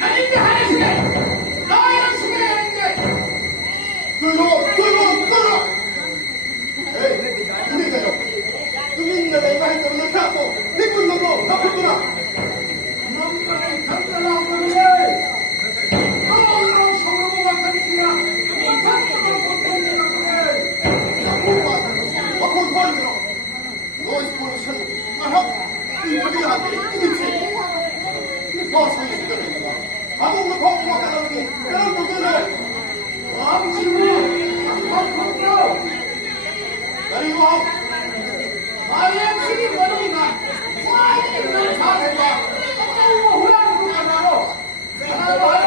아닌데 하나씩에 너희는 죽여야 하는데 들어! 에이, 이래가요. 주민들의 이마에 떠는 카고, 니꾼놈도 나쁘구나. 너희는 당연한 거는데 너희는 서로 막하니까 못한다고 못한다고 그래. 못 봐서, 어떤 관계로. 너희 보는 아하, 이 법이 안 돼, 이기지. 버스에 있는 거야. 아동도 거꾸로 가라니, 그런 분들을. 왕치고 왕국으로 그리고, 마리암신이 뭐는가 와이는 사회가 어떤 후라는 하나로 하나로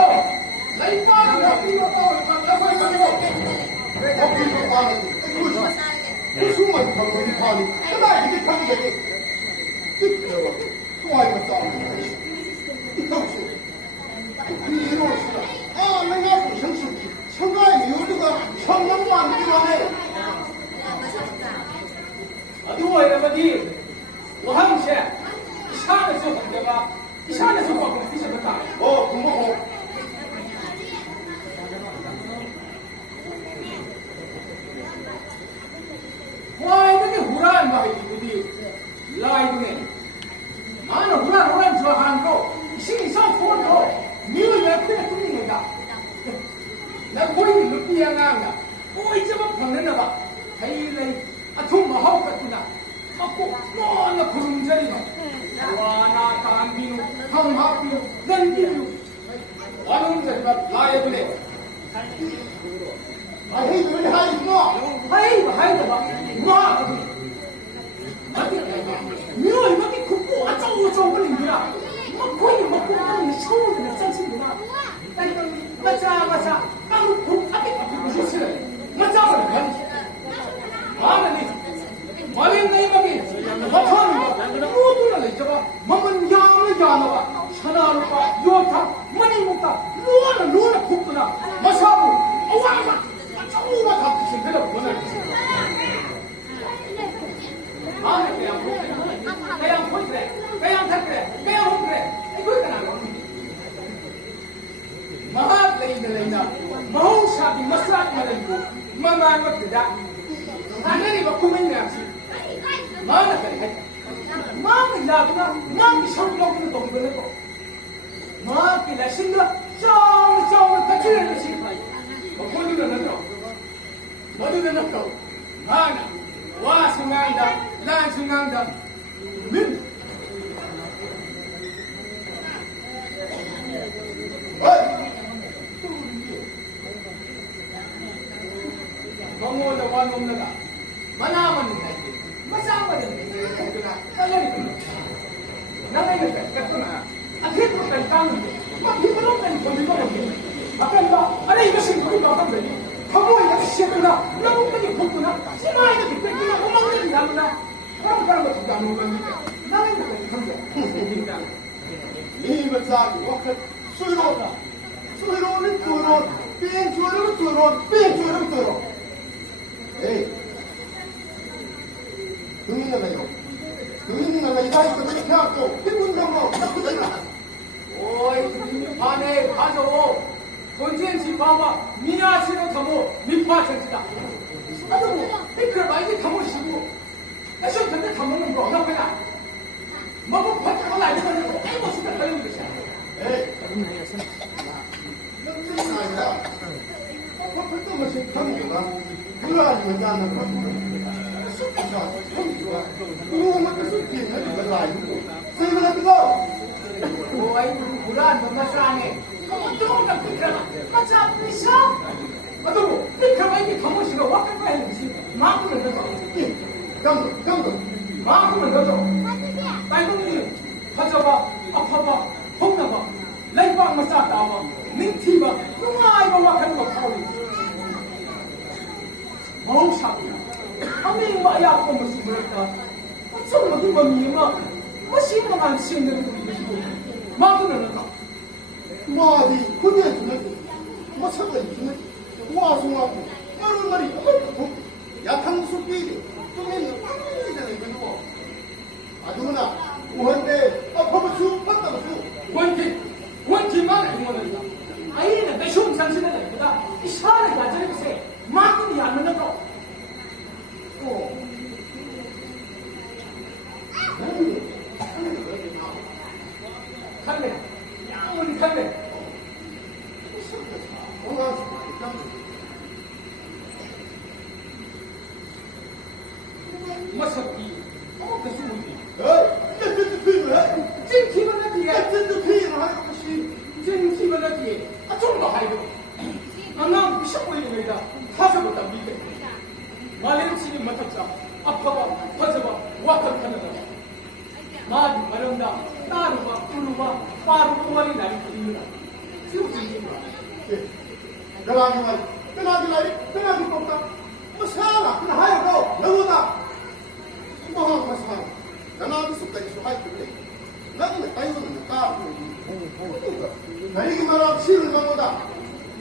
레이바가 필요하다고 만나고 있는 거꾸로 가라니, 이거지. 숨만 걸고 이 판이, 그날 이게 판이 되니. 통화이가 싸우는 이 당시, 이 이로시라. 아, 내가 무슨 수기, 청가의 이유가 청명만 필요하네. 对我的问题，我还有钱，下的时候对吧？下的时候我比什么大？ 고마워. 와 이게 후라이 막 이게 라이브네. 나는 후라이 좋아하는 거 신상 포도 미워야 그냥 끊는 거다. 나 거의 루피야 나가. 이제 막 받는다 봐. 하이라이 돈 하고 갔구나. 갖고 너나 구름자리가. 와나 단비누 황학비누 렌비누 와는 자리가 라이브네. 아, 헤이, 왜 하이구나? 하이다 봐. 와 미워 이렇게 굽고 어쩌고 걸린구나. 거의 먹고 먹는 처음이나 짠친구나. 맞아. 아무 앞에 가고 싶어. 맞아 그래. 말이 내막이 어떤 모두를 내줘봐. 먹은 양을 야나와 하나를 봐 요타 많이 먹다 루아는 굽구나. 마사부 와마 어쩌고가 다 드신 그래 보내. kaya phun kre, kaya thắt kre, kaya hôn kre, ai cứ cái nào cũng mahat lấy na, mau sabi masat malengu, mama mat tidak, ane ni baku menyak si, mana kali hai, mana lagna, mana sham log ni dong bela ko, mana kila singa, jauh kecil tu si, baku ni na no, madu na no, mana, wah sunganda, lan sunganda. 민! 너무 어려워 놓는다. 만나면 되지. 마사면 되지. 빨리 나가 이거 됐구나. 그것까지 까는데. 이거까지 돌리고 아까 아니 이것이 그거 어떤 거니? 하고 이렇게 시작구나. 너무까지 붙구나. 심하 이렇게 뺏기나 오만까지 나무나. 그런 것도 안 먹으니까 나는 그런데 이걸 싸고 waktu 수로는 turun, 뺀 turun. 에이, 등인나가요. 이거 그렇게 하고 피문장로 나쁘잖아. 오이 반에 가져. 본전지 봐봐. 미나시는 더모 밑파천지다. 나도 그걸 많이 담으시고. 애쇼 근데 다 먹는 거 얼마나 그냥 먹고 버티고 나이는 거는 아이 뭐 진짜 걸리는 것이야. 에이, 넘치는 아니다. 벌써 무슨 경기가 들어가지고 나는 거. 숫자, 경기가 그거만 숫기는 이거 아니고. 세이브나 뜨거. 오이 불안 너무 싸네. 어떤 거 그러나 맞아 부셔. 아도 그러니까 이게 담으시고 와까 거 하는 거지. 마음을 넣어. 경도. 마음을 넣어. 빨갱이 가져봐, 아파봐, 혼나봐, 레이방 마사 따봐, 닝티봐, 누나이가 와가는 거 타오리. 마우샤구나. 아미 마야 꼼무시 그랬다. 어쩜 어디 뭡니까? 마시는 안 쓰이는 것도 마구는 넣어. 마디 군대 주는 마차가 있는 와송하고 마른 말이 약한 숲이 좀 있는 이거 아주나 원대 아파버 수 판다고 수 원기 만나고 갈래 양원이 갈래 머석이 무슨 문제 찜팀은 어디에 찜팀은 어디에 좀더 하이고 난 미셔 보이는 거이다 하자보다 미게 말렘치니 못했자 아파봐 터져봐 와탁하는 거야 말이 마른다 따르봐 뚫르봐 빠르 꼬마리 나리 부립니다 지금 지금 그나기 뽑다 뭐 사나 그나 하여도 너무다 뭐 하고 사 나나도 속까지 할 텐데 나는 따이고는 따 나에게 말아 치를 망보다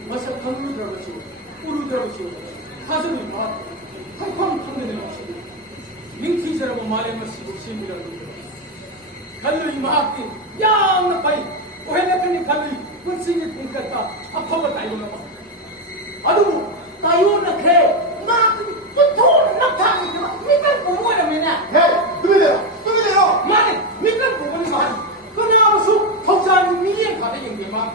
머서 강루 들어가시고 우루 들어가시고 사전이 봐 한판 판매를 마시고 링티저라고 말해 마시고 신비라고 갈루이 마학기 양나 파이 오해나더니 갈루이 군신이 분갔다 아파가 따이고나 봐 아두 따이고나 개 마학기 돈 낙타기 미간 보고야 메나 해 뚜비대로 마네 미간 보고는 마니 그나무수 덕자는 미에 가게 연계만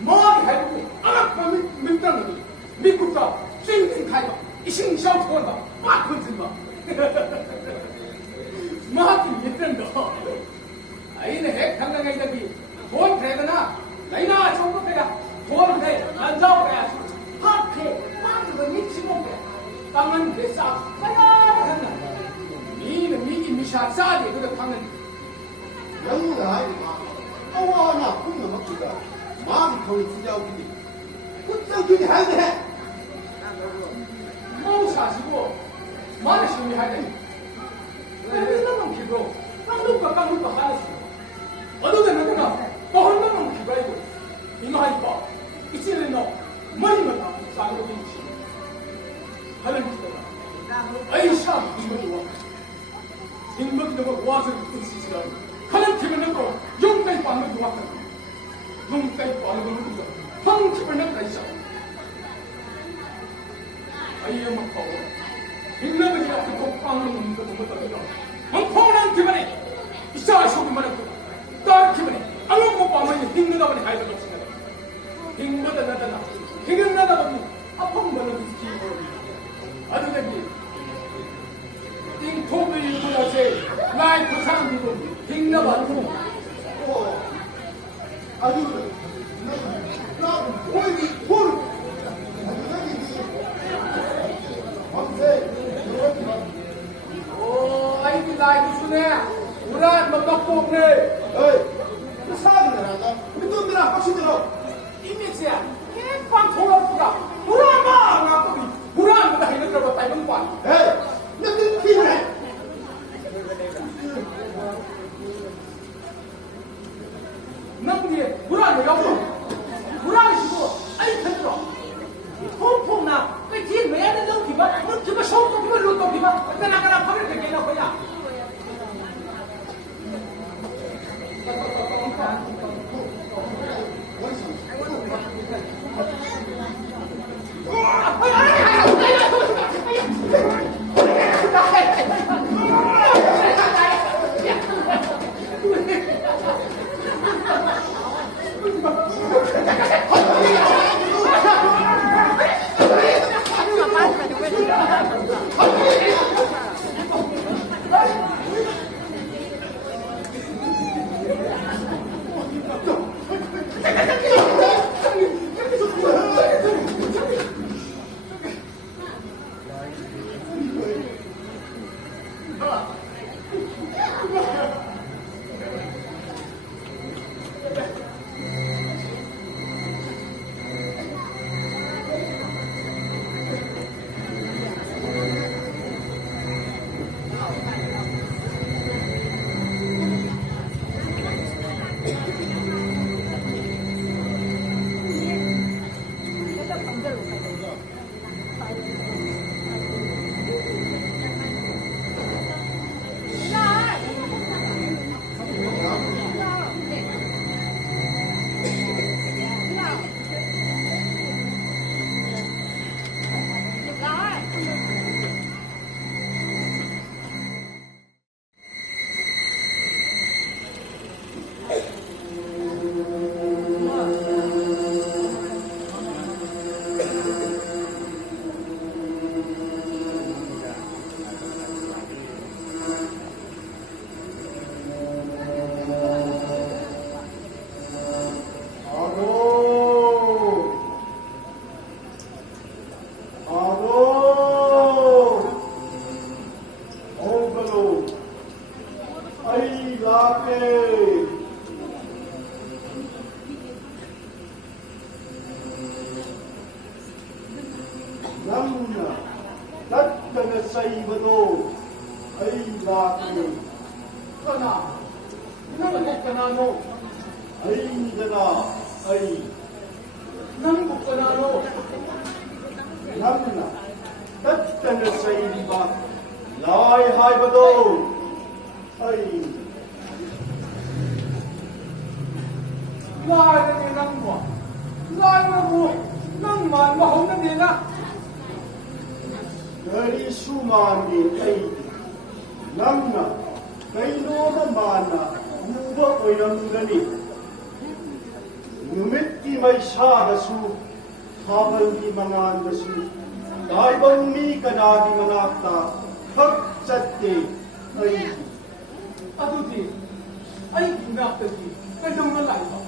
머리 해보고 아락밤이 밀당하니 미국가 찡찡 가이가 이싱샤오 통한다 막 건진다 마하기 예tren다 아이네 핵 강강하게 되기 돈 되거나 나이나 정도 배가 돈 돼, 안 잡아야 하트 빵도 미치 못해 땅은 배싸 까야 한다 니는 미기 미샤 싸게 그거 당은 영문아 어와나 꿈도 먹기다 마음이 거의 지자오기니 굿정기니 할때 멍사시고 말을 심히 하더니 왜 너만 기고 깡둑과 깡둑과 하나씩 어두게 너가 뻔 너만 기고이고 이마하니까 이제는 너 머리만 다 싸고 있지 하는 기도가 아이샤 이거 좋아 인먹이 너가 와서 뜻이지라고 하는 기분 넣고 용까지 빠는 거 같다 용까지 빠는 거 같다 황집을 넣다 있어 아이야 막하고 빅나무지 같은 독방을 먹는 것도 못하겠다 엉펑한 기분에 이상한 소리만 했고 다른 기분에 아무 것 없는 빅나무니 할 것 없습니다 빅보다 나타나 빅은 나다 보니 아픈 거는 기분이 아주 된디 띵통을 읽고 나서 나의 부상이고 빅나무 아주 나 보이기 볼 오 아이디 나이도 주네 우란 너 먹고 없네 어이 사람이 나란다 우리 놈들아 박신들어 이미지야 개빵 통화부가 우란마 나쁘기 우란보다 이런 걸 갖다 이런 거 에이 너들 피해 남기에 우란을 엮어 우란이시고 아이 터들어 통통나 왜 뒤에 매는 너 기봐 뭐 기봐 쇼도 기봐 로또 기봐 나가나 파를 되게 나 거야 사이버도 아이 라키 하나, 남북 하나노, 아이니다나 아이 남북 하나노, 남나 따뜻한 사이바 나이 하이버도 아이 나이는 남과, 나이는 뭐, 남만 뭐 없는 데나, 그리 수많은 아이 남나 그이노가 많아 우버 오이람들이 누밋기 마이 샤가수 하벌기 망한다수 나이방미 가나기 망았다 흑잣대 아이 아두지, 아이 김나쁘지, 깔정만 나이가.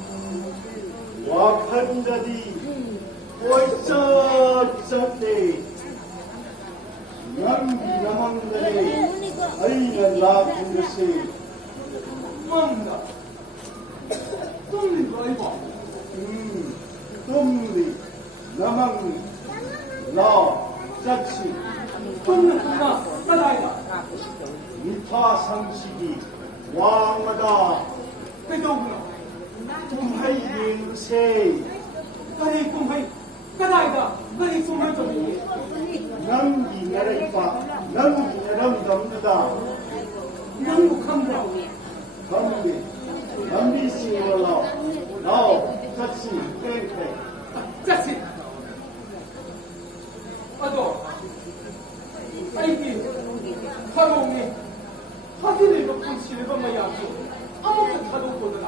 와칸자디 오이쩌쩌대 남기 남한다네 아이가 라픈 것이 뭔가, 똥리도 아이가. 똥리 남한 라 자치 똥리 하나, 까다이가. 미타 상식이 왕마다 빼도구나. tumhai yeng se 까리 꿈하이, 까다이가, 까리 꿈할 거니. nam gi narai pa nam gi naram dam da 남북한다. kambi nambi singwala lao tatsi kente 자식. 아도, 아이기, 하롱이, 하기를 놓고 실버 마야지. 아무것도 하도 보더라.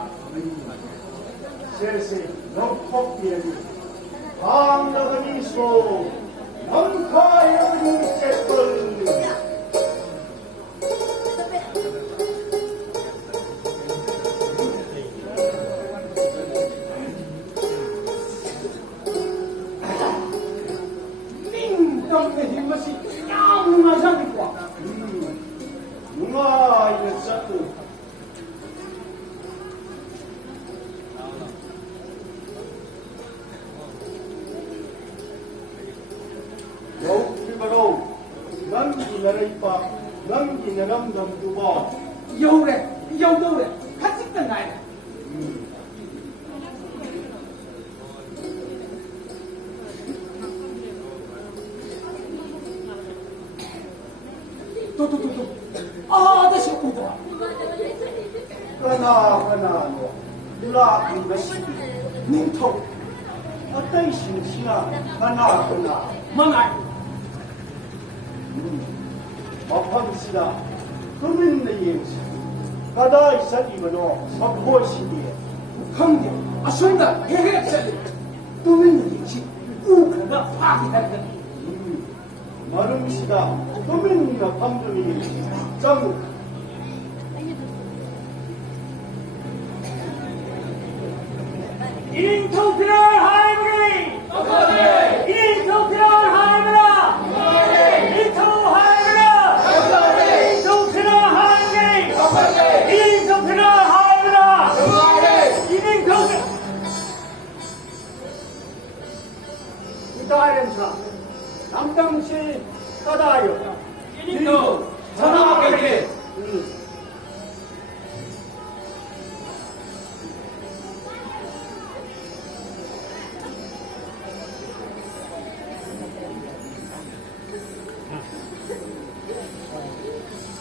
serse nokok yeri anglavani so namkaya ni sepul 띵동의 힘맛이 짱나자니까. 누가 이거 잡고 여우들바로 남기 나라이빠 남기 나람 남두바 여우래, 여우래, 같이 끝나야. 또, 아다시 오더라. 까나까나노 누라기 마시비 닝토 어떤 신시나 까나까나 망할. 마팡시다 금인의 예시 가다 이사기면어 석호시디에 강대, 아쉬운다, 해해했어야 또 있는 일이지. 우크가 파괴했다. 마름시다 금인의 방금이 짱 인터피럴 하이브리! 인터피럴 하이브라! 인터 하이브라! 인터피럴 하이브리! 인터피럴 하이브라! 인터피럴 이다이렌사 남당시 까다요 인터, 전화하게.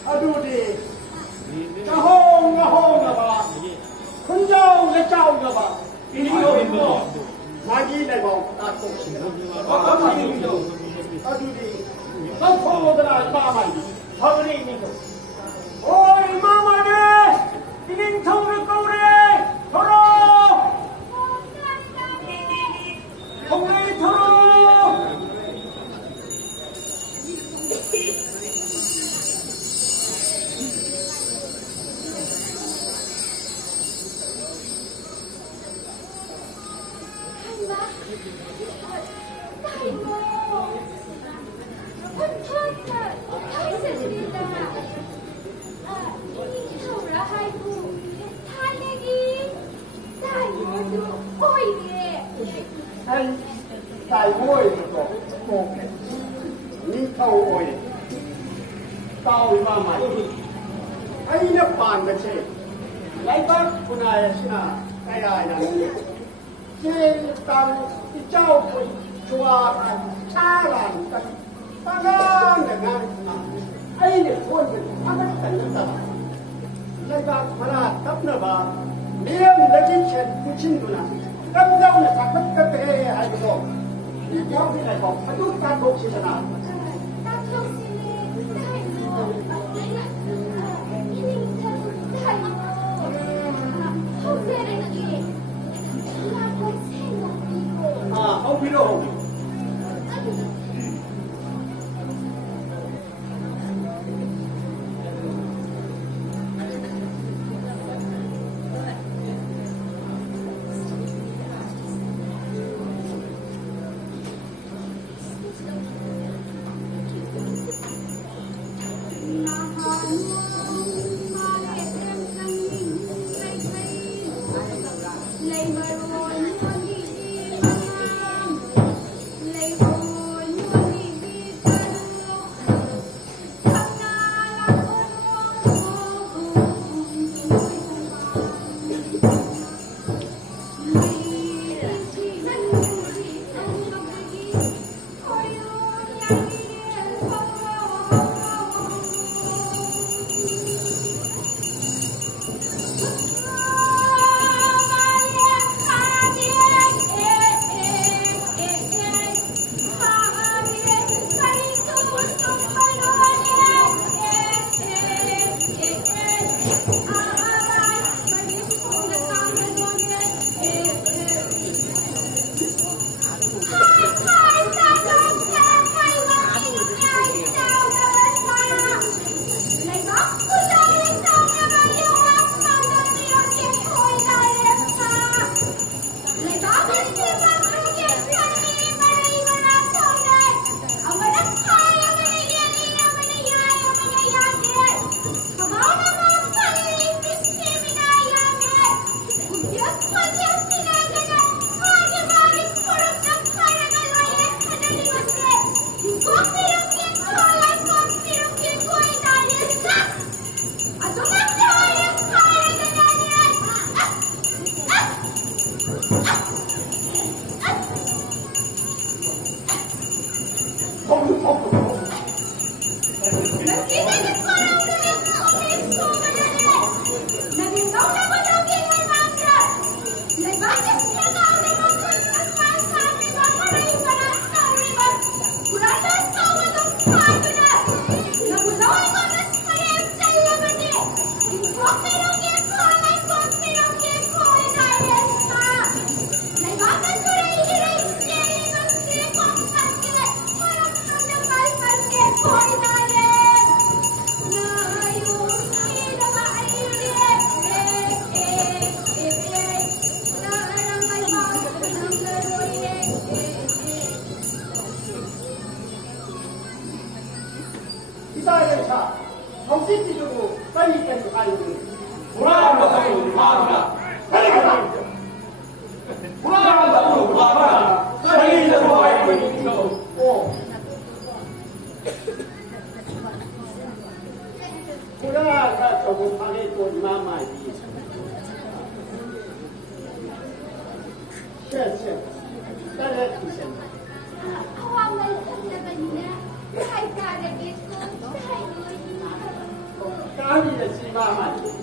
아두디 가홍가봐 큰자우 내자우가봐 인터. 자기 내고 따똑시 인터. 아두디 너포들아 마마이 하늘에 있는 거 오이 마마네! 인터를 꺼우래! 더러! 동네 더러! 한 달고에 있고 뭐 니타오에 tao mà mày ấy nó bàn cái gì lấy bác của này xin à cái này là trên tầng cái cháu của chùa này xa làng tầng ta ngang để ngang ấy để thôn mình ăn cái tầng nó tầng lấy bác mà là tấp nữa bà miếng lấy cái chuyện cái chín của nào đâm đâu là thằng mất cái bề hay cái đồ đi kéo cái này còn phải đút ta đốt gì thế nào không biết đâu 기다려차 정신지 주고 빨리 있겠어 빨리 불안한다고 말하라. 빨리 가자 불안한다고 말하라. 빨리 들어와야 있어. 불안하다 저거 방에 또 이만만 셋셋 딸에 주세요 Awang may naman na. Kahit karagit ko, kahit 까미의 씨마만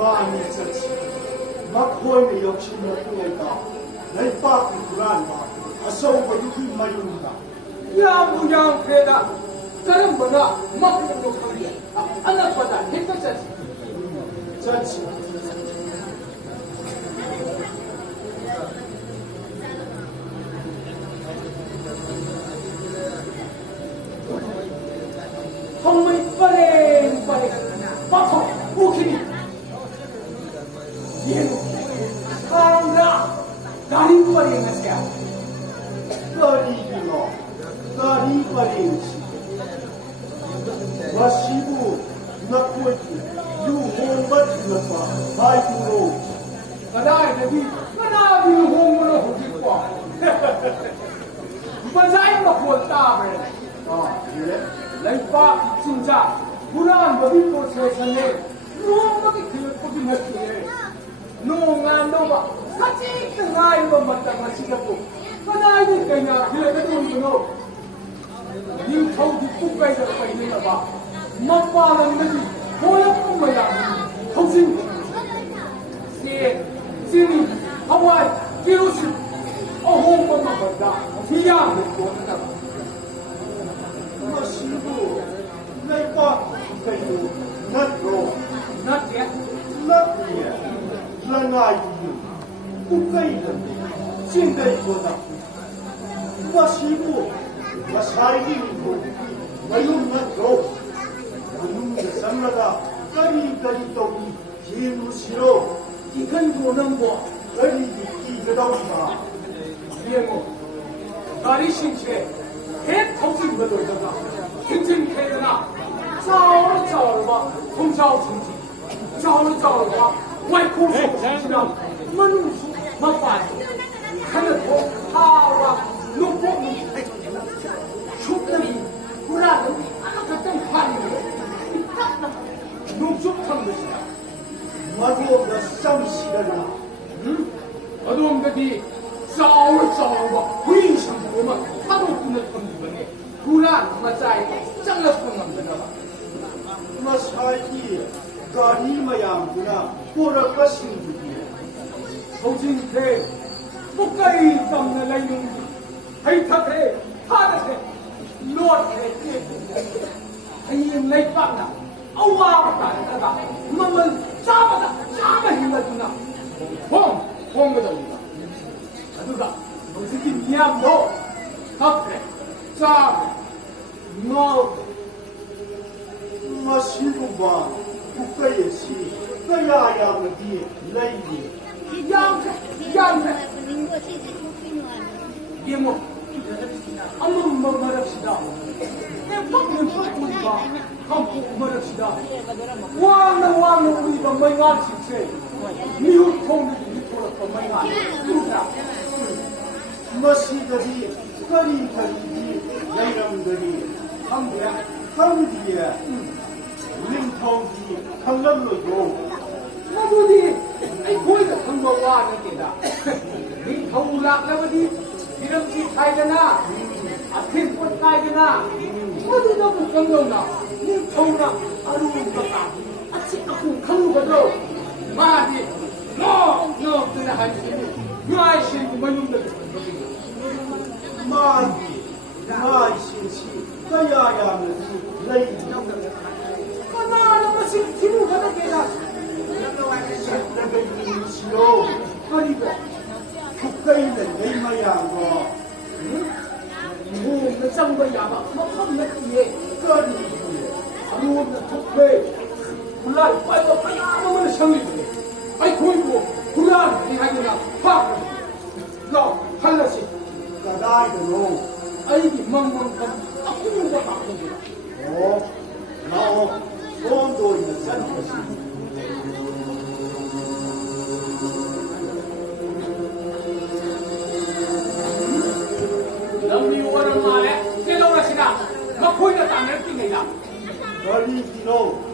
많이 있었지. 막보이는 역시 몇 분이다. 내 빠꾸 불안과 아싸우고 육이 마련이다. 야무양 그래다 그런 거나 막으로 하게 안나보다 했었지. 자치. 정말 빠레 바꿔 우키니 얘는 사람다 다리 빠레 나시야 다리기노 다리 빠링시 와시부 나코이키 유홍바티나파 바이쿠로 그다음에 그다음에 홍문을 호기고 반사이 먹고 따버려 그래? 내가 진짜 불안 법인도 세상에 너무나게 길고기 했기에 농안 너마 같이 등하이만 맞다가 시작고 그다음에 그냥 그래도 이거는 님 저기 국가에서 있는가 봐 먹방은 너희 보였던 거야 정신 씨 하와이 기로시 홍보만 봤다 미양 그거다 와시부 내 빠꾸 가요 나로 나게 나비야 라나이유 국가이든 신가이보다 와시부 와사이기고 마윤나로 마윤나 삼라다 까리까리 떡이 제일 싫어 이건 보는 거 까리 이거다우다 예고 나리 신체 개 통신 거들다가 진진 개나 싸우러 봐 통샤오 진지 싸우러 와이코스 지나 만수 막반 하늘도 하와 높고 춥더니 불안은 그땐 환이네 농축한 것이다 마도 나 쌈시라나 어두운 것이 싸우러 후인상보면 하도 끊을 건데 불안 맞아야 잘랐던 건데다 마사이기 까리 마양구나 꼬라까 신주기 정신태 국가의 담는 라이는 하이타테 하다테 노아테 아니 라이빵나 아와바다가 맘은 짜바다 짜바 힘나구나 홍거들이다 아두가 정신이 미암도 앞에 짜 너 마시루바 국가의 시 까야야무디 라이기 양세 예모 한번 말합시다 내밥은 뻗고니까 한번 말합시다 왕은 우리가 맹아 지체 미국 통일이 미토라고 맹아 누구라 마시다디 까리까리디 야이람들이 한국야 한디에 림통기 한남로도 모두디 이 보이가 한번 와는 게다 이 더울락나버디 이름지 타이거나 앞에 꽃 타이거나 모두 너무 건강나 이 더울락 아루운 것다 아치 아쿠 강루가도 마디 너 그나 하시니 유아신 뭐는데 마이신시 까야야무디 라이기 하나는 것이 기부하다 게다 색다가이시로 그리고 국가에는 내마양거 그 쌍거 야마 먹는 뒤에 까리기 아무것도 독해 불날 빨고 빨아먹는 성이지 아이 보이고 불안 이하기나 너 할라시 까다이드노 아이기 멍멍한 아프는 거 바꾼다 나오 손도 있는 산것이 남이 오랜만에 깨달으시나 막 보이는 땅을 띵이다 까리기노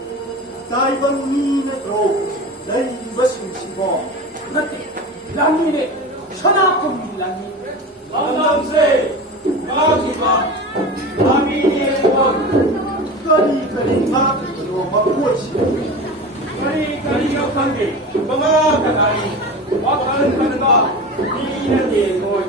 다이번 미네로 내이버심시고 그때 남이네 천하kum 남이 만남세 마지막 남이의 원 까리까리 마크로 막고치 가리가 관계 정확하다니 와카는 가는가 이는 예고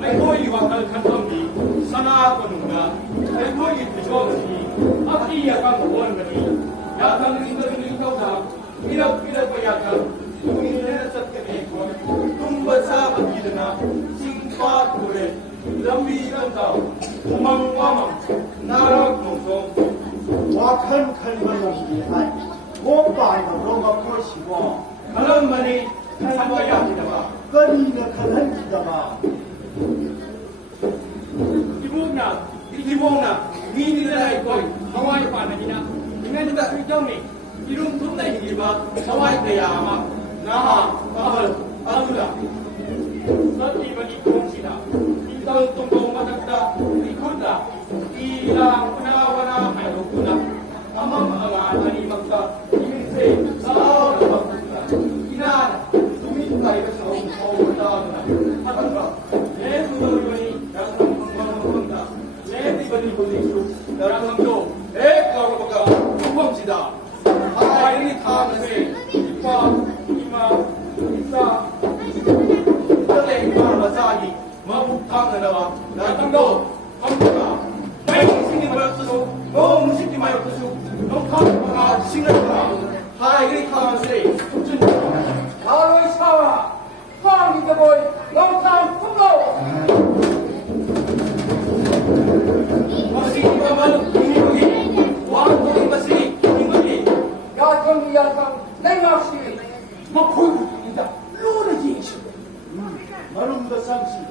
아이고이 와카는 간통이 사나고는가 아이고이 부족이 앞이 약간 보는 거니 약간 인도는 인도다 미럽 약간 우리는 서태에 고 tumba사 바기드나 싱파 고래 람비란다 도망와망 나라 공성 와칸 칼만이 아이 못바이도 너가 보시고 사람만이 살아야 한다. 거리가 칼한지다마 이봉나 위니라이 거이 하와이 파나니나 인간이다 수정이 이름 돈나이 길바 하와이 대야마 나하 가을 아무라 서티바니 공시다 인당 동동 마닥다 이군다 이랑 하나와나 하여구나 아마마가 아니 막다 이민세 사아라 막다 이나 두민가 이것이 어울다구나 하던가 내 무더위니 양성광광광다 내 이번이 보내주 나랑도 내 가로가 두번지다 하이니 타면서 이파 이마 이사 그때 이마 마사기 마북탕을 나와 나랑도 함부가 매공신이 말없어서 너 무식이 말없어서 너 가로가 싱글거라 하이니 타면서 툭진 가로이 사와 황이가 보이 영상 풍고 masih mana ini bagi waktu ini masih ini bagi 야정이 야상 냉각시 먹고 있다 루르지 마름도 상시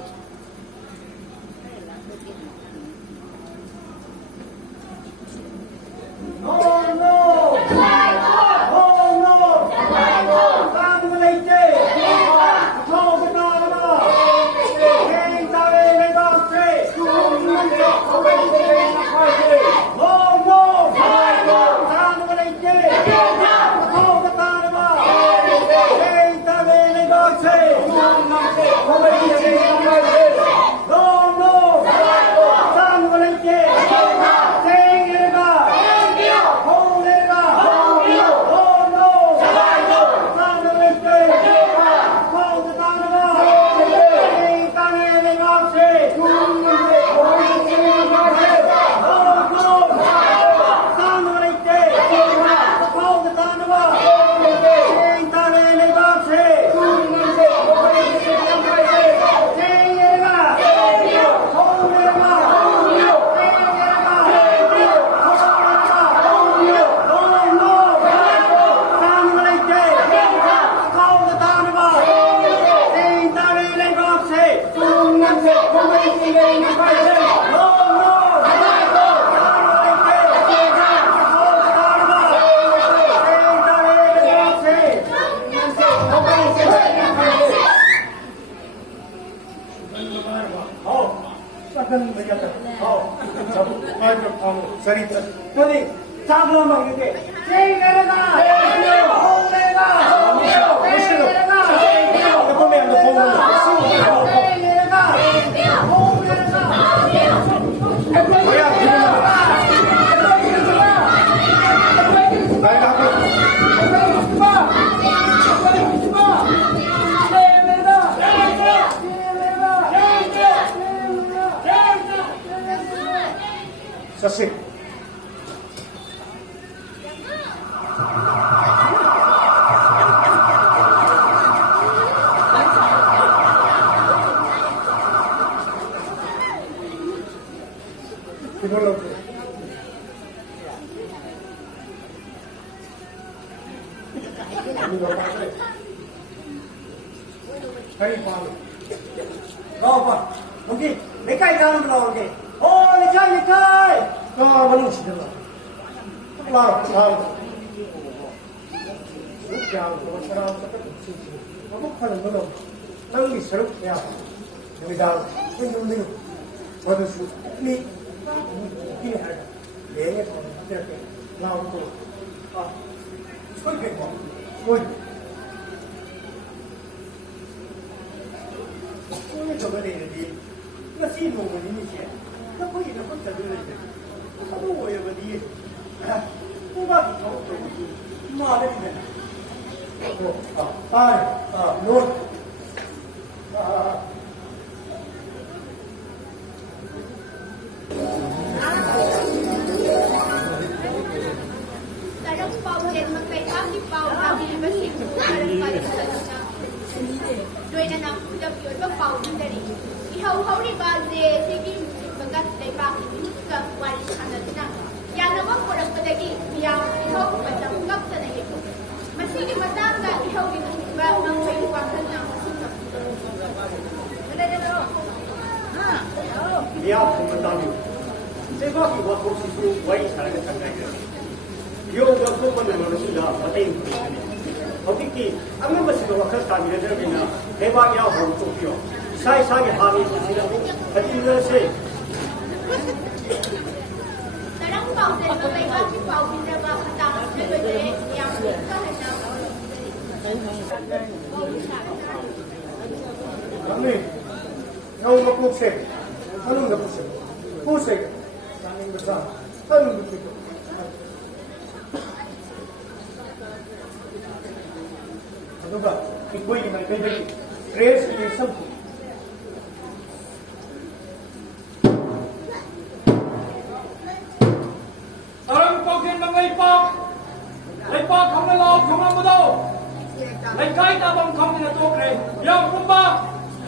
자식 이걸로 Hey, Father. 나와봐 여기 내까지 가는 거 나오게 내까지 나와봐는 지들라 와 숙제하고 저랑 똑같은 행복하는 거는 낭비 새롭게 하고 여기다 생존되는 얻을수 있니 웃기게 하라 내에서 이렇게 나오고 설계고 오늘 저거 내는데 이거 씨노는 이미지 나 거기는 혼자 들는데 하도 오해버리 꼬박이 저것도 말을 해 นู่น Tarang pau din magkaiba ni pau kami ba si tarang pala sa kanya. Doy na nang ulap yun ba pau din dari. Ihaw-haw ni ba de sige bagat day pa ka wali sa kanila. Yan naman ko lang padagi biyang ihaw pa tangkap sa na ito. Masige matanga ihaw din ba nang may wakan na masikap. Wala. Dia mengenali. Sebab kita posisi baik sangat sangat. Yo gabung pada manusia batin. Okey, amal masih waktu kami ada bina. Hebat ya orang Tokyo. Saya hari ini hati saya. Tarang pau din magkaiba ni pau din ba katang ba de yang kahana. Kami, yang berpusat, anu berpusat, pusat, kami bersama, anu begitu. Ano ba? Iko'y may kaibigan. Tres ni sampu. Tarang pau din mga ipag. Ipag kang nalaw, kang namudaw. Ay kahit abang kami na tokre, yang kumba,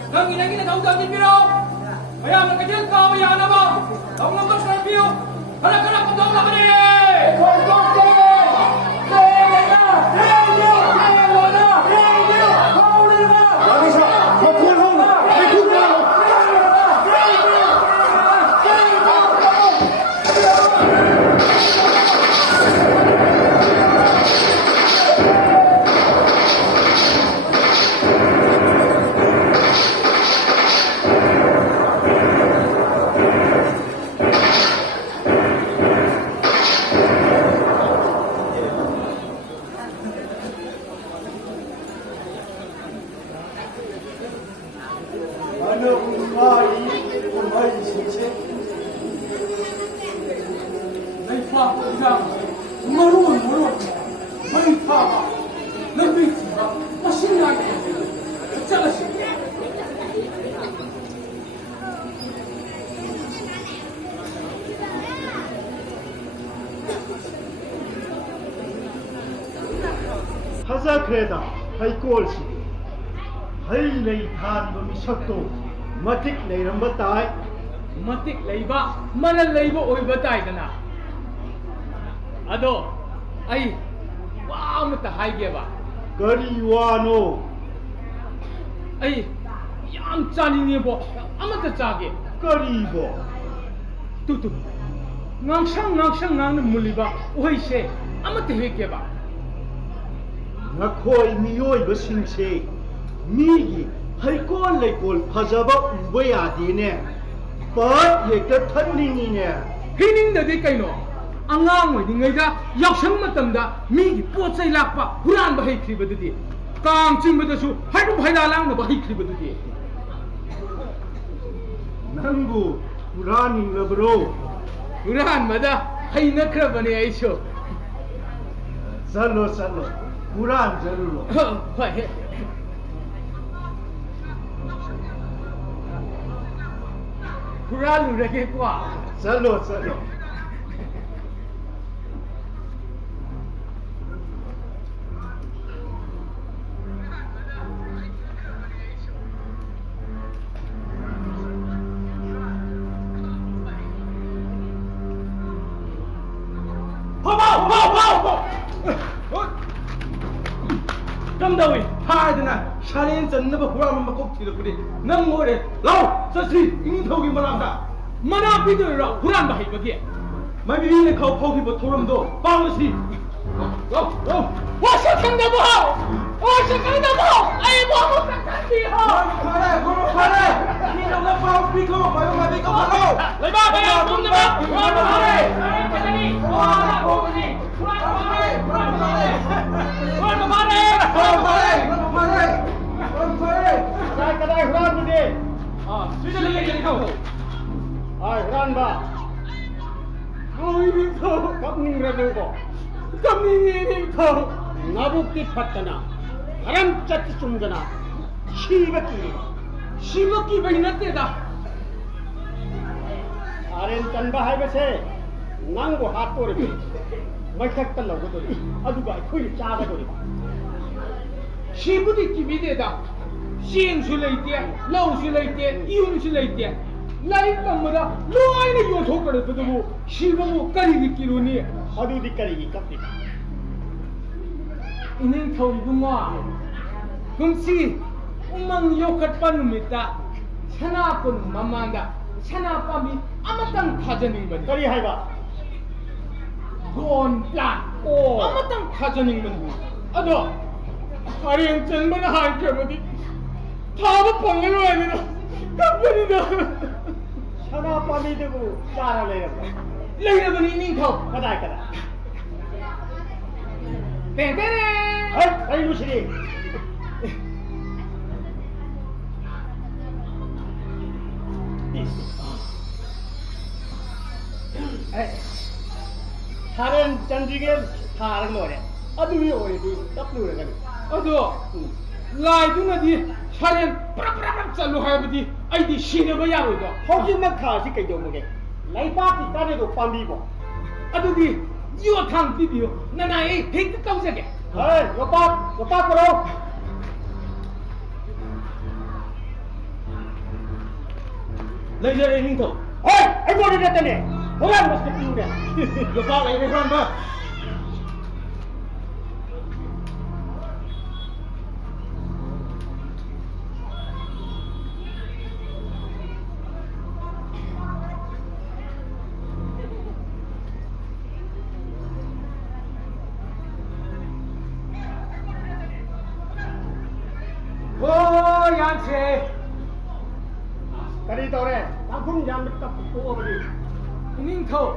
nang inagin na taong din biro. Kaya magkajil ka, maya na ba? Taong nabas na biyo, halak-halak ang taong lakari! Yangisa, magkulong! May kulong! Ano umay sisi? May papa lang, marun, may papa, nabiti ba, masinan, at saka siya. 하자크레다 하이콜시 하이레이 탄도 미석도 마틱 내이름바 따이 Matik layba, manal layba oy batay ka na. Ado, ay, wow, matahay kaya ba? 거리와노 Ay, yam chani niya po, amata chage. 거리보 Tutu, ngangsang ngang na muli ba, oy siya, amata hay kaya ba? 나코이 미요이가 싱세 미기 할콜 레콜 파자바 우베야디네 빠 예가 탄닝이네 Hinindadi kayo, angang mo, di nga yaksang matamda, migi po sa ilakpa, huran ba hay kriba dadi? Kang ching ba dasu, hay kung lang na ba hay kriba dadi? 난구 우라닝 러브로 Huran mada, hay nakraba ni Aisho. 살로 우란 저르로 Hoy, huran lagi kwa. 살로 Kamdawi, haidana, shalin jannaba huram makok thila kuri. Nang ngore, lau, sasi, ing thogi manamda. Mana pidura huram ba haibagi. Mai bibi ne khau phau ki ba thoram do, pawasi. Lau. Wasa kamdabu hao. Wasa kamdabu hao. Ai bo mo sakati hao. Khare. Ni no la pau piko, bayo ma piko hao. Lai ba ba kum na ba. Wa ba hare. Ai kadani. Wa na ko ni. Wa ba hare. Wa ba hare. Wa ba hare. kadai huran budi Sudah lagi kau. huran ba Kau ini kau. kap ning radu ko Kami ini kau. nabuk ti phatana ꯃꯔꯝ ꯆꯠ ꯆꯨꯝꯗꯅ ꯁꯤꯕ ꯀꯤꯔꯤꯕ ꯀꯤꯕꯒꯤ ꯅꯠꯇꯦꯗ ꯁꯥꯔꯦꯟ ꯆꯟꯕ ꯍꯥꯏꯕꯁꯦ ꯅꯪꯕꯨ ꯍꯥꯠꯇꯣꯔꯤꯕ ꯃꯩꯊꯛꯇ ꯂꯧꯒꯗꯣꯔꯤꯕ ꯑꯗꯨꯒ ꯑꯩꯈꯣꯏꯅ ꯆꯥꯒꯗꯣꯔꯤꯕ ꯁꯤꯕꯨꯗꯤ ꯀꯤꯕꯤꯗꯦꯗ ꯆꯦꯡꯁꯨ ꯂꯩꯇꯦ ꯂꯧꯁꯨ ꯂꯩꯇꯦ ꯌꯨꯝꯁꯨ ꯂꯩꯇꯦ ꯂꯥꯏꯔꯤꯛ ꯇꯝꯕꯗ ꯂꯣꯏꯅ ꯌꯣꯟꯊꯣꯛꯀꯗꯕꯗꯨꯕꯨ ꯁꯤꯕꯕꯨ ꯀꯔꯤꯒꯤ ꯀꯤꯔꯨꯅꯤ ꯑꯗꯨꯗꯤ ꯀꯔꯤꯒꯤ ꯀꯞꯄꯤꯕ 이닝ꯊꯧ 이bungo kumsi umang yokhatpa numitta sanapun mamanda sanapami amatang thajaningban ꯀꯔꯤ ꯍꯥꯏꯕ gon plan ꯑꯣ amatang thajaningban ado hareng chenbana hankhabadi thaba pangalwaidina kappanida ꯁꯅꯥ ꯄꯥꯝꯕꯤꯗꯨꯕꯨ ꯆꯥꯔ ꯂꯩꯔꯕ꯭ꯔꯥ leirabani 이닝ꯊꯧ ꯀꯗꯥꯏ ꯀꯗꯥꯏ ꯇꯦꯟꯇꯦꯔꯦ ꯍꯩ ꯀꯔꯤꯅꯣ ꯁꯤꯗꯤ ꯁꯥꯔꯦꯟ ꯆꯟꯗ꯭ꯔꯤꯉꯩ ꯊꯥꯔꯒ ꯂꯣꯏꯔꯦ ꯑꯗꯨꯒꯤ ꯑꯣꯏꯔꯗꯤ ꯀꯞꯂꯨꯔꯒꯅꯤ ꯑꯗꯣ ꯂꯥꯏꯗꯨꯅꯗꯤ ꯁꯥꯔꯦꯟ ꯄ꯭ꯔꯞ ꯆꯠꯂꯨ ꯍꯥꯏꯕꯗꯤ ꯑꯩꯗꯤ ꯁꯤꯅꯕ ꯌꯥꯔꯣꯏꯗꯣ ꯍꯧꯖꯤꯛꯃꯛ ꯊꯥꯁꯤ ꯀꯩꯗꯧꯕꯒꯦ ꯂꯩꯕꯥꯛꯀꯤ ꯀꯥꯟꯅꯗꯣ ꯄꯥꯝꯕꯤꯕꯣ ꯑꯗꯨꯗꯤ ꯌꯣꯠꯊꯥꯡ ꯄꯤꯕꯤꯌꯨ ꯅꯅꯥꯏ ꯑꯩ ꯍꯦꯛꯇ ꯇꯧꯖꯒꯦ ꯍꯩ ꯌꯣꯄꯥꯛ ꯄꯨꯔꯛꯎ ꯂꯩꯖꯔꯦ ꯅꯤꯡꯊꯧ ꯍꯩ ꯑꯩꯉꯣꯟꯗ ꯅꯠꯇꯅꯦ ꯍꯨꯔꯥꯟꯕꯁꯤꯗ ꯄꯤꯌꯨꯅꯦ ꯌꯣꯄꯥꯛ ꯂꯩꯔꯦ ꯍꯨꯔꯥꯟꯕ ꯌꯥꯝꯁꯦ ꯀꯔꯤ ꯇꯧꯔꯦ ꯇꯥꯡꯈꯨꯜ ꯌꯥꯝꯅ ꯇꯣꯛꯑꯕꯗꯤ ꯅꯤꯡꯊꯧ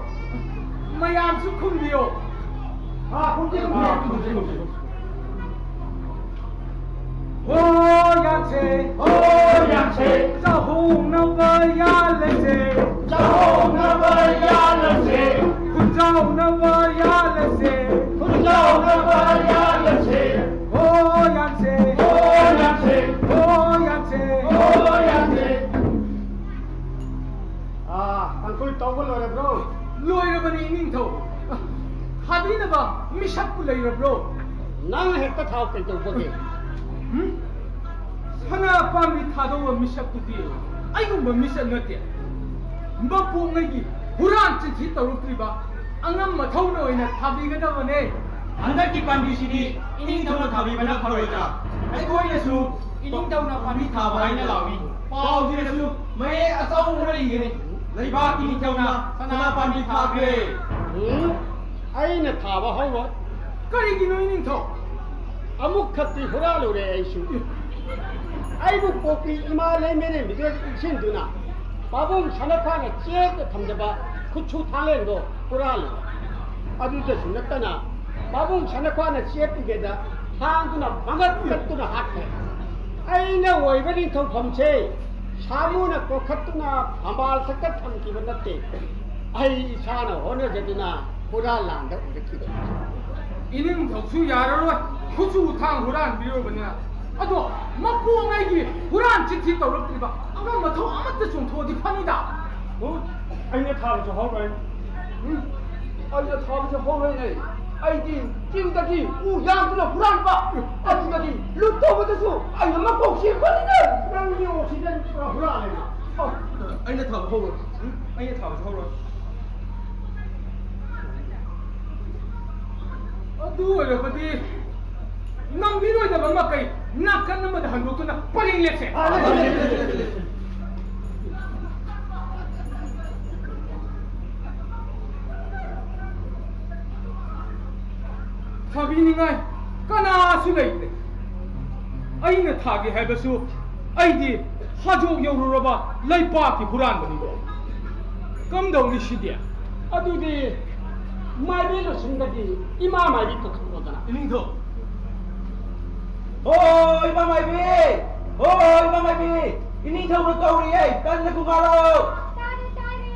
ꯃꯌꯥꯝꯁꯨ ꯈꯨꯝꯕꯤꯌꯣ ꯈꯨꯝꯁꯤ ꯌꯥꯝꯁꯦ ꯌꯥꯝꯁꯦ ꯆꯥꯍꯧꯅꯕ ꯌꯥꯜꯂꯁꯦ ꯆꯥꯍꯧꯅꯕ ꯌꯥꯜꯂꯁꯦ ꯈꯨꯟꯖꯥꯎꯅꯕ ꯌꯥꯜꯂꯁꯦ ꯈꯨꯟꯖꯥꯎꯅꯕ ꯌꯥꯜꯂꯁꯦ ꯌꯥꯝꯁꯦ ꯌꯥꯝꯁꯦ ꯌꯥꯝꯁꯦ ꯌꯥꯝꯁꯦ ꯇꯥꯡꯈꯨꯜ ꯇꯧꯕ ꯂꯣꯏꯔꯕ꯭ꯔꯣ ꯂꯣꯏꯔꯕꯅꯤ ꯅꯤꯡꯊꯧ ꯊꯥꯕꯤꯅꯕ ꯃꯤꯁꯛꯄꯨ ꯂꯩꯔꯕ꯭ꯔꯣ ꯅꯪ ꯍꯦꯛꯇ ꯊꯥꯎ ꯀꯩꯗꯧꯕꯒꯦ ꯁꯅꯥ ꯄꯥꯝꯕꯤ ꯊꯥꯗꯧꯕ ꯃꯤꯁꯛꯇꯨꯗꯤ ꯑꯩꯒꯨꯝꯕ ꯃꯤꯁꯛ ꯅꯠꯇꯦ ꯃꯄꯣꯛꯉꯩꯒꯤ ꯍꯨꯔꯥꯟ ꯆꯤꯟꯊꯤ ꯇꯧꯔꯛꯇ꯭ꯔꯤꯕ ꯑꯉꯝ ꯃꯊꯧꯅ ꯑꯣꯏꯅ ꯊꯥꯕꯤꯒꯗꯕꯅꯦ ꯍꯟꯗꯛꯀꯤ ꯄꯥꯝꯕꯤꯁꯤꯗꯤ ꯏꯅꯤꯡꯊꯧꯅ ꯊꯥꯕꯤꯕꯅ ꯐꯔꯣꯏꯗ꯭ꯔꯥ ꯑꯩꯈꯣꯏꯅꯁꯨ ꯏꯅꯤꯡꯊꯧꯅ ꯄꯥꯝꯕꯤ ꯊꯥꯕ ꯍꯥꯏꯅ ꯂꯥꯎꯏ ꯄꯥꯎꯁꯤꯗꯁꯨ ꯃꯌꯦꯛ ꯑꯆꯧꯕ ꯂꯩꯒꯅꯤ ꯂꯩꯕꯥꯛꯀꯤ ꯅꯤꯡꯊꯧꯅ ꯁꯅꯥ ꯄꯥꯝꯕꯤ ꯊꯥꯈ꯭ꯔꯦ ꯑꯩꯅ ꯊꯥꯕ ꯍꯧꯔꯣꯏ ꯀꯔꯤꯒꯤꯅꯣ ꯅꯤꯡꯊꯧ ꯑꯃꯨꯛ ꯈꯛꯇꯤ ꯍꯨꯔꯥꯜꯂꯨꯔꯦ ꯑꯩꯁꯨ ꯑꯩꯕꯨ ꯄꯣꯛꯄꯤ ꯏꯃꯥ ꯂꯩꯃꯦꯔꯦꯝꯕꯤꯗ ꯏꯁꯤꯡꯗꯨꯅ ꯄꯥꯕꯨꯡ ꯁꯅꯐꯥꯅ ꯆꯦꯛꯇ ꯊꯝꯖꯕ ꯈꯨꯠꯁꯨ ꯊꯥꯡꯂꯦꯟꯗꯣ ꯍꯨꯔꯥꯜꯂꯨꯔꯦ ꯑꯗꯨꯗꯁꯨ ꯅꯠꯇꯅ ꯄꯥꯕꯨꯡ ꯁꯅꯐꯥꯅ ꯆꯦꯞꯄꯤꯒꯦꯗ ꯊꯥꯡꯗꯨꯅ ꯃꯉꯠ ꯀꯠꯇꯨꯅ ꯍꯥꯠꯈ꯭ꯔꯦ ꯑꯩꯅ ꯑꯣꯏꯕ ꯅꯤꯡꯊꯧꯐꯝꯁꯦ ꯁꯥꯃꯨꯅ ꯀꯣꯛꯈꯠꯇꯨꯅ ꯐꯝꯕꯥꯜ ꯈꯛꯇ ꯊꯝꯈꯤꯕ ꯅꯠꯇꯦ ꯑꯩ ꯏꯁꯥꯅ ꯍꯣꯠꯅꯖꯗꯨꯅ ꯍꯨꯔꯥꯟ ꯂꯥꯟꯗ ꯑꯣꯏꯔꯛꯈꯤꯕ 이닝ꯊꯧꯁꯨ ꯌꯥꯔꯔꯣꯏ ꯈꯨꯠꯁꯨ ꯊꯥꯡ ꯍꯨꯔꯥꯟꯕꯤꯔꯨꯕꯅꯤꯅ ꯑꯗꯣ ꯃꯄꯣꯉꯩꯒꯤ ꯍꯨꯔꯥꯟ ꯆꯤꯊꯤ ꯇꯧꯔꯛꯇ꯭ꯔꯤꯕ ꯑꯉꯝ ꯃꯊꯧ ꯑꯃꯠꯇ ꯆꯣꯡꯊꯣꯛꯑꯗꯤ ꯐꯅꯤꯗ ꯑꯩꯅ ꯊꯥꯕꯁꯨ ꯍꯧꯔꯣꯏ ꯑꯩꯅ ꯊꯥꯕꯁꯨ ꯍꯧꯔꯣꯏꯅꯦ ꯑꯩꯗꯤ ꯆꯤꯡꯗꯒꯤ ꯎ ꯌꯥꯝꯗꯨꯅ ꯍꯨꯔꯥꯟꯕ ꯑꯗꯨꯗꯒꯤ ꯂꯨꯠ ꯇꯧꯕꯗꯁꯨ ꯑꯩꯅ ꯃꯀꯣꯛ ꯆꯤꯡꯕꯅꯤꯅꯦ ꯅꯪꯒꯤ ꯑꯣꯛꯁꯤꯖꯦꯟ ꯍꯨꯔꯥꯜꯂꯦꯅ ꯑꯩꯅ ꯊꯥꯕ ꯍꯧꯔꯣꯏ ꯑꯩꯅ ꯊꯥꯕꯁꯨ ꯍꯧꯔꯣꯏ ꯑꯗꯨ ꯑꯣꯏꯔꯕꯗꯤ ꯅꯪꯕꯤꯔꯣꯏꯗꯕ ꯃꯈꯩ ꯅꯥꯀꯟ ꯑꯃꯗ ꯍꯟꯗꯣꯛꯇꯨꯅ ꯄꯔꯦꯡ ꯂꯦꯞꯁꯦ ꯊꯥꯕꯤꯅꯤꯡꯉꯥꯏ ꯀꯅꯥꯁꯨ ꯂꯩꯇꯦ ꯑꯩꯅ ꯊꯥꯒꯦ ꯍꯥꯏꯕꯁꯨ ꯑꯩꯗꯤ ꯍꯥꯖꯣꯛ ꯌꯧꯔꯨꯔꯕ ꯂꯩꯄꯥꯛꯀꯤ ꯍꯨꯔꯥꯟꯕꯅꯤꯀꯣ ꯀꯝꯗꯧꯅꯤ ꯁꯤꯗꯤ ꯑꯗꯨꯗꯤ ꯃꯥꯏꯕꯤ ꯂꯣꯁꯤꯟꯗꯒꯤ ꯏꯃꯥ ꯃꯥꯏꯕꯤ ꯀꯧꯈꯠꯂꯣꯗꯅ 이닝ꯊꯧ ꯍꯣꯏ ꯏꯃꯥ ꯃꯥꯏꯕꯤ ꯍꯣꯏ ꯏꯃꯥ ꯃꯥꯏꯕꯤ ꯏꯅꯤꯡꯊꯧꯅ ꯀꯧꯔꯤꯌꯦ ꯀꯟꯅ ꯈꯨꯡꯒꯠꯂꯣ ꯇꯥꯔꯦ ꯇꯥꯔꯦ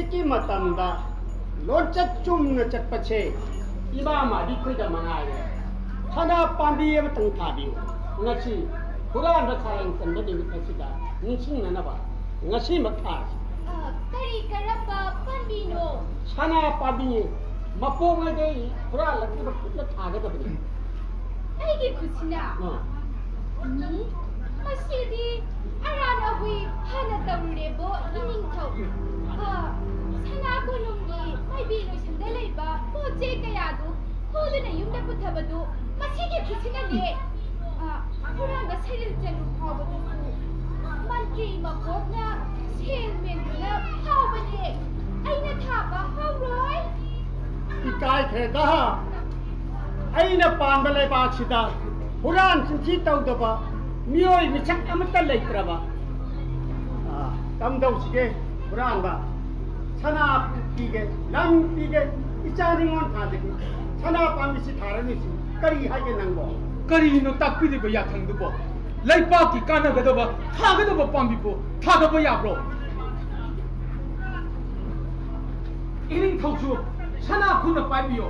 ꯍꯧꯖꯤꯛꯀꯤ ꯃꯇꯝꯗ ꯂꯣꯟꯆꯠ ꯆꯨꯝꯅ ꯆꯠꯄꯁꯦ ꯏꯃꯥ ꯃꯥꯗꯤ ꯑꯩꯈꯣꯏꯗ ꯃꯉꯥꯏꯔꯦ ꯁꯅꯥ ꯄꯥꯝꯕꯤ ꯑꯃꯇꯪ ꯊꯥꯕꯤꯌꯨ ꯉꯁꯤ ꯍꯨꯔꯥꯟꯕ ꯁꯥꯔꯪ ꯆꯟꯕ ꯅꯨꯃꯤꯠ ꯑꯁꯤꯗ ꯅꯤꯡꯁꯤꯡꯅꯅꯕ ꯉꯁꯤꯃꯛ ꯊꯥꯁꯤ ꯀꯔꯤ ꯀꯔꯝꯕ ꯄꯥꯝꯕꯤꯅꯣ ꯁꯅꯥ ꯄꯥꯝꯕꯤ ꯃꯄꯣꯡꯉꯩꯗꯩ ꯍꯨꯔꯥꯜꯂꯛꯂꯤꯕ ꯈꯨꯠꯅ ꯊꯥꯒꯗꯕꯅꯤ ꯑꯩꯒꯤ ꯈꯨꯠꯁꯤꯅ ꯃꯁꯤꯗꯤ ꯑꯔꯥꯟ ꯑꯍꯨꯏ ꯍꯥꯟꯅ ꯇꯧꯔꯨꯔꯦꯕꯣ ꯏꯅꯤꯡꯊꯧ ꯁꯅꯥ ꯀꯣꯅꯨꯡꯒꯤ ꯃꯥꯏꯕꯤ ꯂꯣꯏꯁꯪꯗ ꯂꯩꯕ ꯄꯣꯠ ꯆꯩ ꯀꯌꯥꯗꯨ ꯍꯨꯗꯨꯅ ꯌꯨꯝꯗ ꯄꯨꯊꯕꯗꯨ ꯃꯁꯤꯒꯤ ꯈꯨꯠꯁꯤꯅꯅꯦ ꯍꯨꯔꯥꯟꯕ ꯁꯩꯔꯦꯜ ꯆꯅꯨ ꯐꯥꯎꯕꯗꯨꯁꯨ ꯃꯟꯇ꯭ꯔꯤ ꯃꯀꯣꯛꯅ ꯁꯦꯜ ꯃꯦꯟꯗꯨꯅ ꯐꯥꯎꯕꯅꯦ ꯑꯩꯅ ꯊꯥꯕ ꯍꯧꯔꯣꯏ ꯏꯀꯥꯏꯈ꯭ꯔꯦꯗ ꯑꯩꯅ ꯄꯥꯟꯕ ꯂꯩꯕꯥꯛꯁꯤꯗ ꯍꯨꯔꯥꯟ ꯆꯤꯟꯊꯤ ꯇꯧꯗꯕ ꯃꯤꯑꯣꯏ ꯃꯤꯁꯛ ꯑꯃꯠꯇ ꯂꯩꯇ꯭ꯔꯕ ꯀꯝꯗꯧꯁꯤꯒꯦ ꯍꯨꯔꯥꯟꯕ ꯁꯅꯥ ꯄꯤꯒꯦ ꯂꯝ ꯄꯤꯒꯦ ꯏꯆꯥ ꯅꯤꯉꯣꯜ ꯊꯥꯖꯒꯦ ꯁꯅꯥ ꯄꯥꯝꯕꯤꯁꯤ ꯊꯥꯔꯅꯤꯁꯤ ꯀꯔꯤ ꯍꯥꯏꯒꯦ ꯅꯪꯕꯣ ꯀꯔꯤꯅꯣ ꯇꯥꯛꯄꯤꯔꯤꯕ ꯌꯥꯊꯪꯗꯨꯕꯣ ꯂꯩꯕꯥꯛꯀꯤ ꯀꯥꯟꯅꯒꯗꯕ ꯊꯥꯒꯗꯕ ꯄꯥꯝꯕꯤꯕꯨ ꯊꯥꯗꯕ ꯌꯥꯕ꯭ꯔꯣ ꯏꯅꯤꯡꯊꯧꯁꯨ ꯁꯅꯥ ꯈꯨꯅ ꯄꯥꯏꯕꯤꯌꯣ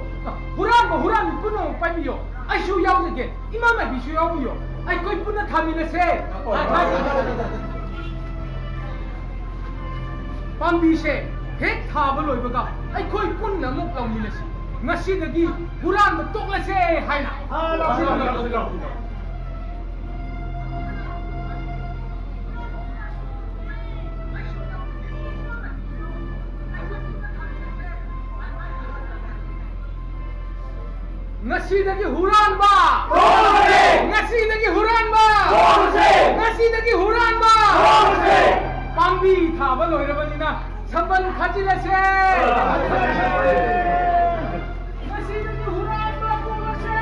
ꯍꯨꯔꯥꯟꯕꯤ ꯄꯨꯝꯅꯃꯛ ꯄꯥꯏꯕꯤꯌꯣ ꯑꯩꯁꯨ ꯌꯥꯎꯖꯒꯦ ꯏꯃꯥ ꯃꯥꯏꯕꯤꯁꯨ ꯌꯥꯎꯕꯤꯌꯣ ꯑꯩꯈꯣꯏ ꯄꯨꯟꯅ ꯊꯥꯃꯤꯟꯅꯁꯦ ꯄꯥꯝꯕꯤꯁꯦ ꯍꯦꯛ ꯊꯥꯕ ꯂꯣꯏꯕꯒ ꯑꯩꯈꯣই ꯄꯨꯟꯅ ꯑꯃꯨꯛ ꯂꯧꯃꯤꯟꯅꯁꯤ ꯉꯁꯤꯗꯒꯤ ꯍꯨꯔꯥꯟꯕ ꯇꯣꯛꯂꯁꯦ ꯍꯥꯏꯅ ngasi huranba ngasi huranba ngasi huranba pambi thaba loirabanina saban khajilase ngasi huranba kumase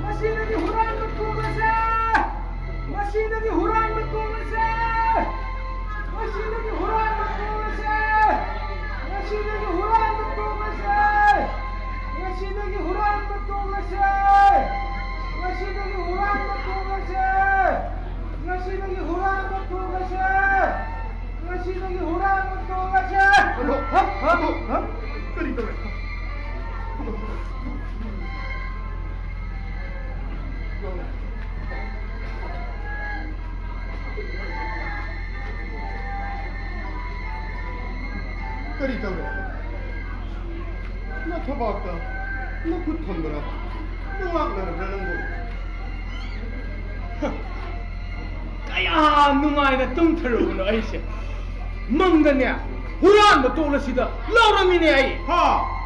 ngasi huranba kumase ngasi huranba kumase ngasi huranba kumase ngasi huranba kumase Ngasidagi huran betul ngasih. Ngasidagi huran betul ngasih. Ngasidagi huran betul ngasih. Ngasidagi huran betul ngasih. Hah? Kali tu. Kali tu. 나타봤다. 너 붙었더라. 너 왕가를 하는 거. Kaya nungaina tumtharuno aise. Mangdanya huran ba tolasida lauramine ai. 하.